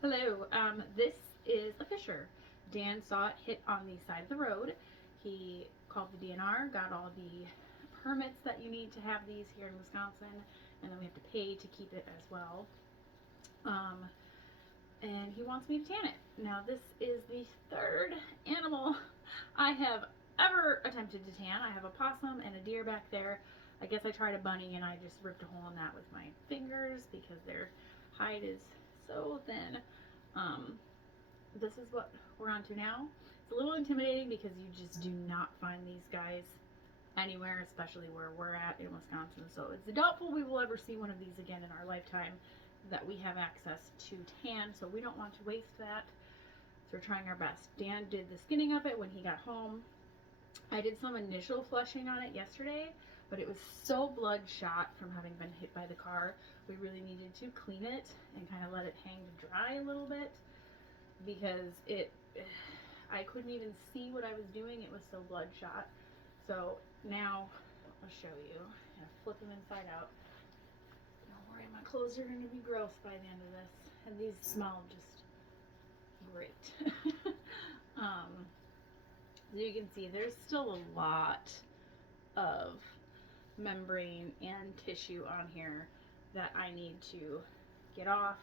Hello, this is a fisher. Dan saw it hit on the side of the road. He called the DNR, got all the permits that you need to have these here in Wisconsin, and then we have to pay to keep it as well. Um, and he wants me to tan it. Now, this is the third animal I have ever attempted to tan. I have a possum and a deer back there. I guess I tried a bunny and I just ripped a hole in that with my fingers because their hide is so thin. Um, this is what we're on to now. It's a little intimidating because you just do not find these guys anywhere, especially where we're at in Wisconsin. So it's doubtful we will ever see one of these again in our lifetime that we have access to tan. So we don't want to waste that. So we're trying our best. Dan did the skinning of it when he got home. I did some initial flushing on it yesterday, but it was so bloodshot from having been hit by the car. We really needed to clean it and kind of let it hang to dry a little bit because I couldn't even see what I was doing. It was so bloodshot. So now I'll show you. I'm gonna flip them inside out. Don't worry, my clothes are gonna be gross by the end of this, and these smell just great. So you can see there's still a lot of membrane and tissue on here that I need to get off,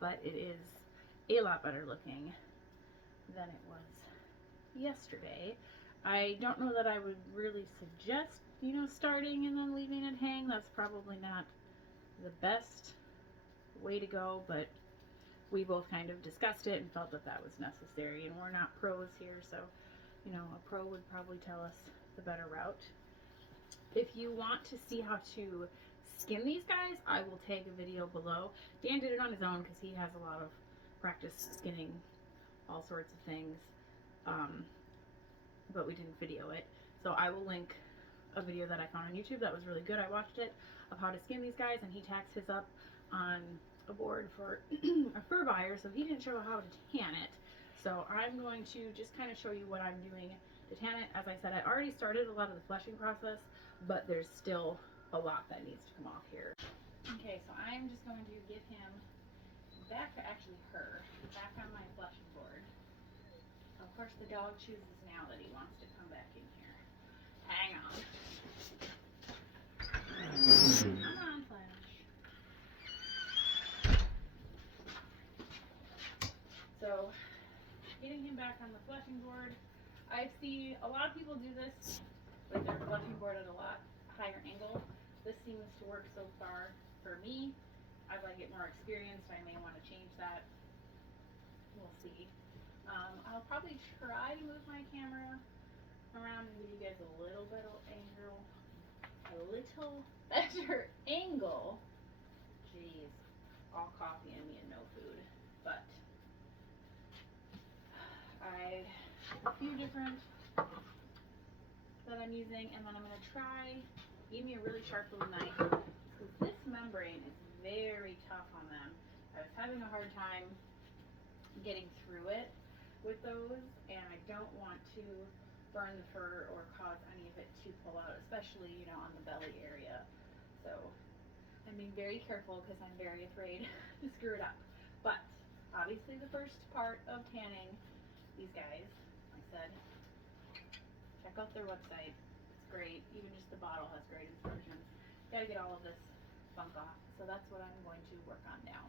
but it is a lot better looking than it was yesterday. I don't know that I would really suggest, starting and then leaving it hang. That's probably not the best way to go, but we both kind of discussed it and felt that that was necessary, and we're not pros here, so a pro would probably tell us the better route. If you want to see how to skin these guys, I will tag a video below. Dan did it on his own because he has a lot of practice skinning all sorts of things, but we didn't video it. So I will link a video that I found on YouTube that was really good. I watched it of how to skin these guys, and he tags his up on a board for a fur buyer, so he didn't show how to tan it. So I'm going to just kind of show you what I'm doing to tan it. As I said, I already started a lot of the flushing process, but there's still a lot that needs to come off here. Okay, so I'm just going to get him back, actually her, back on my flushing board. Of course, the dog chooses now that he wants to come back in here. Hang on. Come on, Flash. So, getting him back on the flushing board. I see a lot of people do this with their flushing board at a lot higher angle. This seems to work so far for me. As I get more experienced, I may want to change that. We'll see. I'll probably try to move my camera around and give you guys a little bit of angle. A little better angle. Jeez, all coffee and me and no food. But I have a few different that I'm using, and then I'm going to try, give me a really sharp little knife, because this membrane is very tough on them. I was having a hard time getting through it with those, and I don't want to burn the fur or cause any of it to pull out, especially, on the belly area. So I'm being very careful because I'm very afraid to screw it up. But obviously the first part of tanning these guys, like I said, check out their website. It's great. Even just the bottle has great instructions. Got to get all of this funk off. So that's what I'm going to work on now.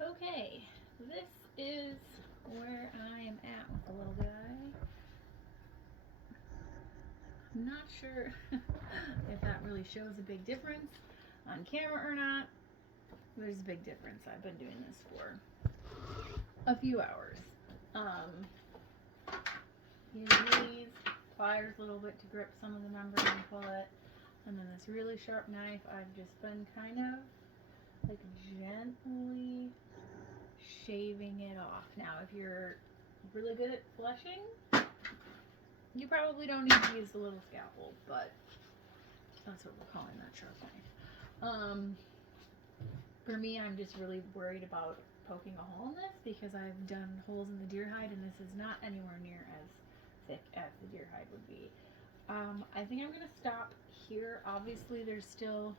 Okay, this is where I am at with the little guy. I'm not sure if that really shows a big difference on camera or not. There's a big difference. I've been doing this for a few hours. Using these pliers a little bit to grip some of the membrane and pull it, and then this really sharp knife. I've just been kind of like gently shaving it off. Now, if you're really good at flushing, you probably don't need to use the little scalpel, but that's what we're calling that sharp knife. For me, I'm just really worried about poking a hole in this because I've done holes in the deer hide, and this is not anywhere near as thick hide would be. I think I'm gonna stop here. Obviously there's still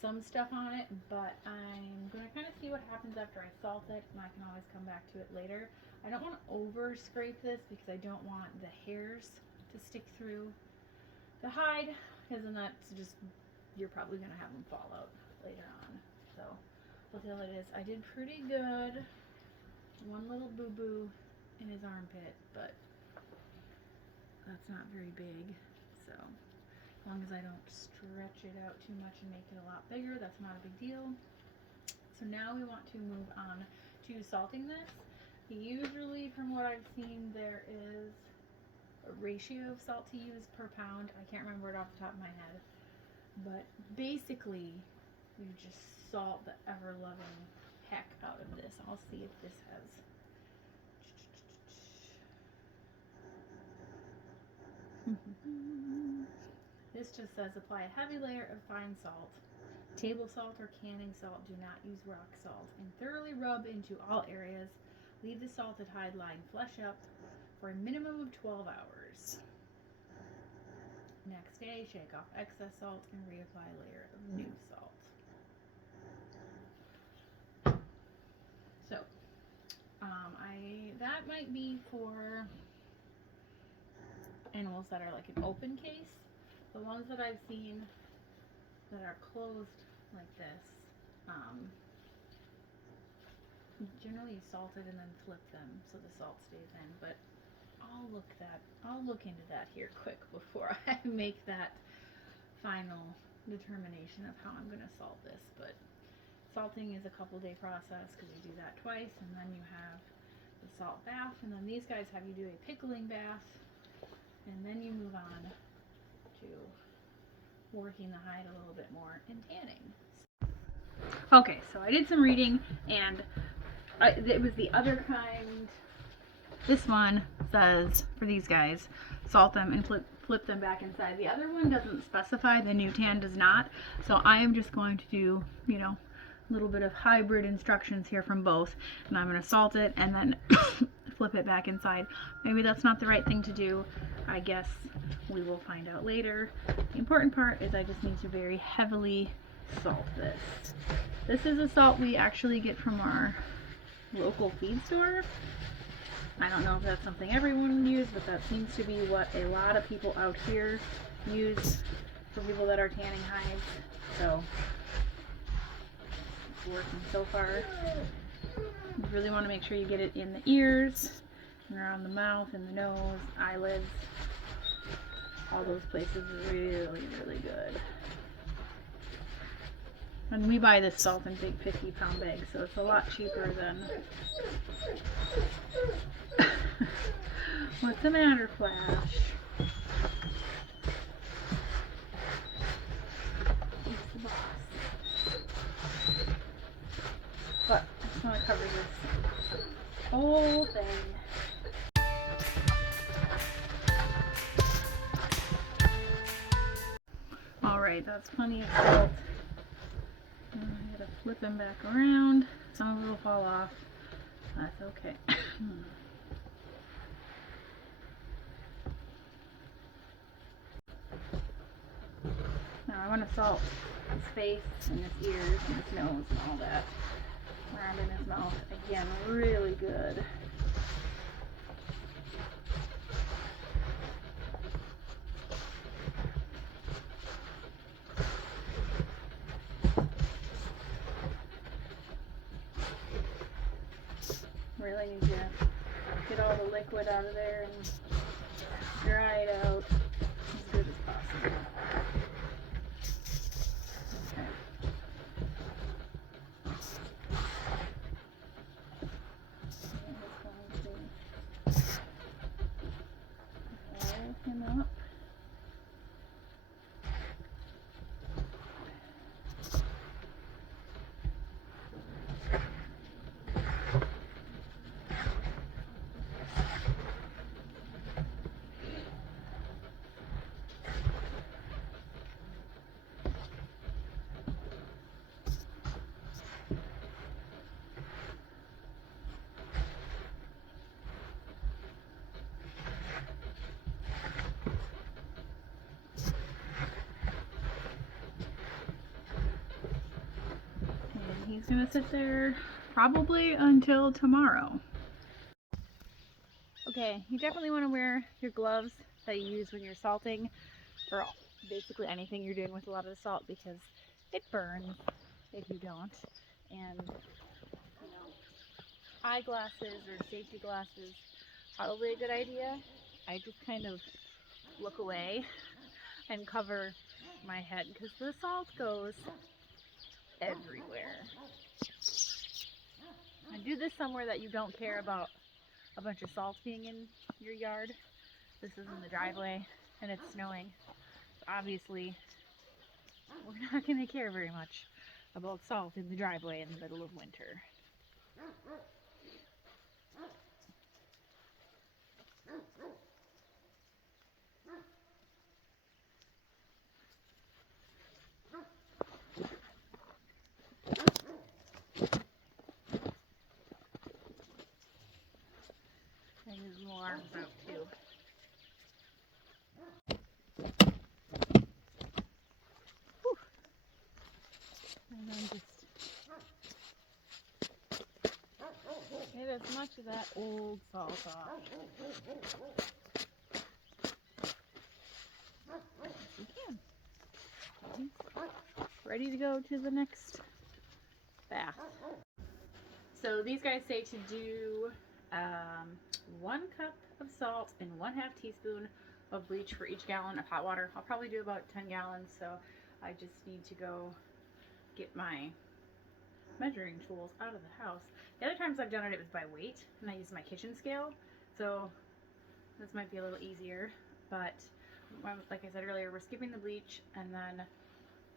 some stuff on it, but I'm gonna kind of see what happens after I salt it, and I can always come back to it later. I don't want to over scrape this because I don't want the hairs to stick through the hide, because then that's just, you're probably gonna have them fall out later on. So we'll see how it is. I did pretty good. One little boo-boo in his armpit, but that's not very big, so as long as I don't stretch it out too much and make it a lot bigger, that's not a big deal. So now we want to move on to salting this. Usually, from what I've seen, there is a ratio of salt to use per pound. I can't remember it off the top of my head, but basically you just salt the ever-loving heck out of this. I'll see if this has. This just says apply a heavy layer of fine salt. Table salt or canning salt, do not use rock salt, and thoroughly rub into all areas. Leave the salted hide line flesh up for a minimum of 12 hours. Next day, shake off excess salt and reapply a layer of new salt. So, that might be for animals that are like an open case. The ones that I've seen that are closed like this, generally you salt it and then flip them so the salt stays in. But I'll look into that here quick before I make that final determination of how I'm going to salt this. But salting is a couple-day process because you do that twice, and then you have the salt bath, and then these guys have you do a pickling bath, and then you move on to working the hide a little bit more and tanning. Okay, so I did some reading, and it was the other kind. This one says for these guys, salt them and flip them back inside. The other one doesn't specify, the new tan does not. So I am just going to do, you know, a little bit of hybrid instructions here from both, and I'm going to salt it and then flip it back inside. Maybe that's not the right thing to do. I guess we will find out later. The important part is I just need to very heavily salt this. This is a salt we actually get from our local feed store. I don't know if that's something everyone would use, but that seems to be what a lot of people out here use for people that are tanning hides. So it's working so far. You really want to make sure you get it in the ears and around the mouth and the nose, eyelids, all those places. Really, really good. And we buy this salt in big 50-pound bags, so it's a lot cheaper than. What's the matter, Flash? He's the boss. But I just want to cover this whole thing. Alright, that's plenty of salt. I'm going to flip them back around. Some of it will fall off. That's okay. Now I want to salt his face and his ears and his nose and all that. Around in his mouth. Again, really good. Really need to get all the liquid out of there and dry it out as good as possible. Okay. I'm just going to roll him up. He's gonna sit there probably until tomorrow. Okay, you definitely want to wear your gloves that you use when you're salting, or basically anything you're doing with a lot of the salt, because it burns if you don't. And you know, eyeglasses or safety glasses, probably a good idea. I just kind of look away and cover my head because the salt goes everywhere. And do this somewhere that you don't care about a bunch of salt being in your yard. This is in the driveway and it's snowing. So obviously, we're not going to care very much about salt in the driveway in the middle of winter. And his alarm's out too. Whew. And then just get as much of that old salt off as you can. He's ready to go to the next bath. So these guys say to do 1 cup of salt and 1/2 teaspoon of bleach for each gallon of hot water. I'll probably do about 10 gallons, so I just need to go get my measuring tools out of the house. The other times I've done it, it was by weight, and I used my kitchen scale, so this might be a little easier. But like I said earlier, we're skipping the bleach, and then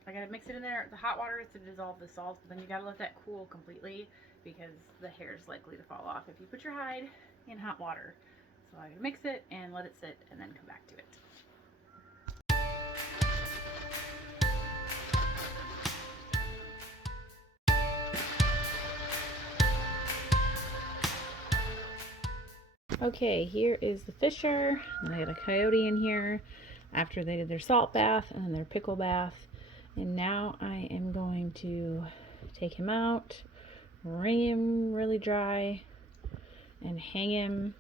I gotta mix it in there. The hot water is to dissolve the salt, but then you gotta let that cool completely because the hair is likely to fall off if you put your hide in hot water. So I gotta mix it and let it sit and then come back to it. Okay, here is the fisher. And they had a coyote in here after they did their salt bath and then their pickle bath. And now I am going to take him out, wring him really dry, and hang him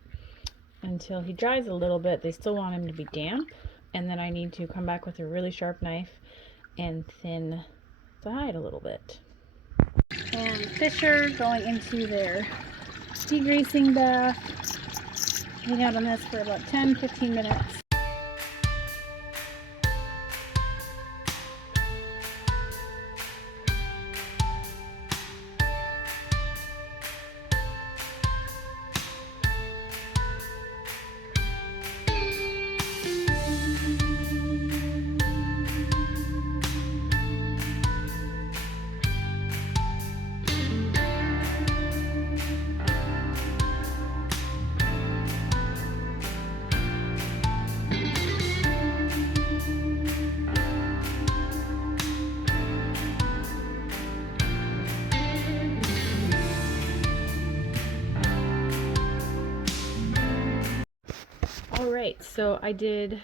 until he dries a little bit. They still want him to be damp. And then I need to come back with a really sharp knife and thin the hide a little bit. And fish are going into their degreasing bath. Hang out on this for about 10-15 minutes. Alright, so I did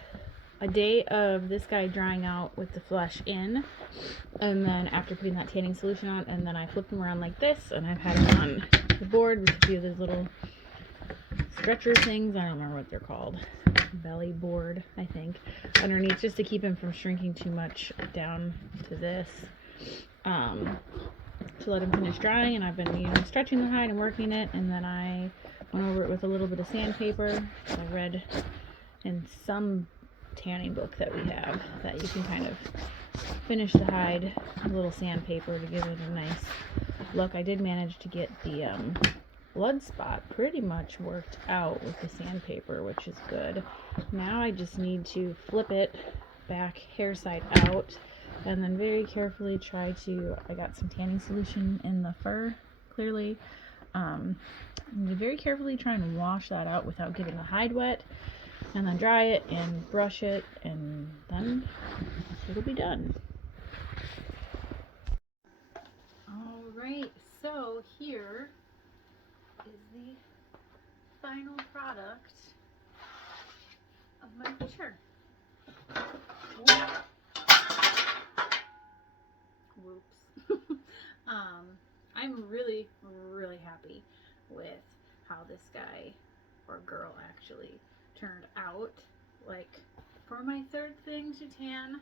a day of this guy drying out with the flesh in, and then after putting that tanning solution on, and then I flipped him around like this, and I've had him on the board with a few of those little stretcher things. I don't remember what they're called. Belly board, I think, underneath, just to keep him from shrinking too much down to this, to let him finish drying. And I've been stretching the hide and working it, and then I went over it with a little bit of sandpaper. I read in some tanning book that we have that you can kind of finish the hide with a little sandpaper to give it a nice look. I did manage to get the blood spot pretty much worked out with the sandpaper, which is good. Now I just need to flip it back hair side out and then very carefully try to, I got some tanning solution in the fur, clearly. I'm going to very carefully try and wash that out without getting the hide wet, and then dry it and brush it, and then it'll be done. Alright, so here is the final product of my fisher. Whoops. I'm really, really happy with how this guy, or girl actually, turned out. Like, for my third thing to tan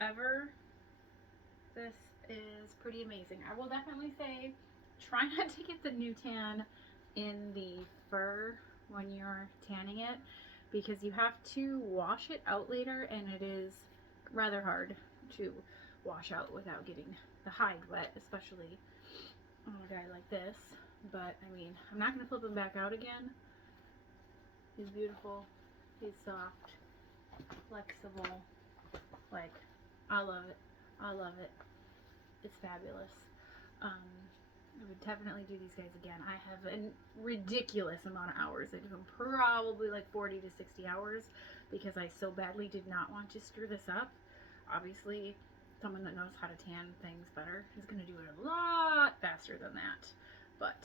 ever, this is pretty amazing. I will definitely say, try not to get the new tan in the fur when you're tanning it, because you have to wash it out later, and it is rather hard to wash out without getting the hide wet, especially on a guy like this. But I mean, I'm not going to flip him back out again. He's beautiful. He's soft, flexible. Like, I love it. I love it. It's fabulous. I would definitely do these guys again. I have a ridiculous amount of hours. I do them probably like 40 to 60 hours because I so badly did not want to screw this up. Obviously, someone that knows how to tan things better is going to do it a lot faster than that. But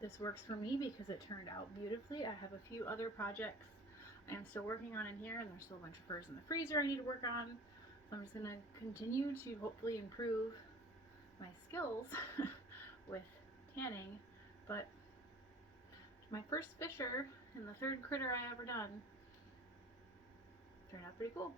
this works for me because it turned out beautifully. I have a few other projects I am still working on in here, and there's still a bunch of furs in the freezer I need to work on. So I'm just going to continue to hopefully improve my skills with tanning. But my first fisher and the third critter I ever done turned out pretty cool.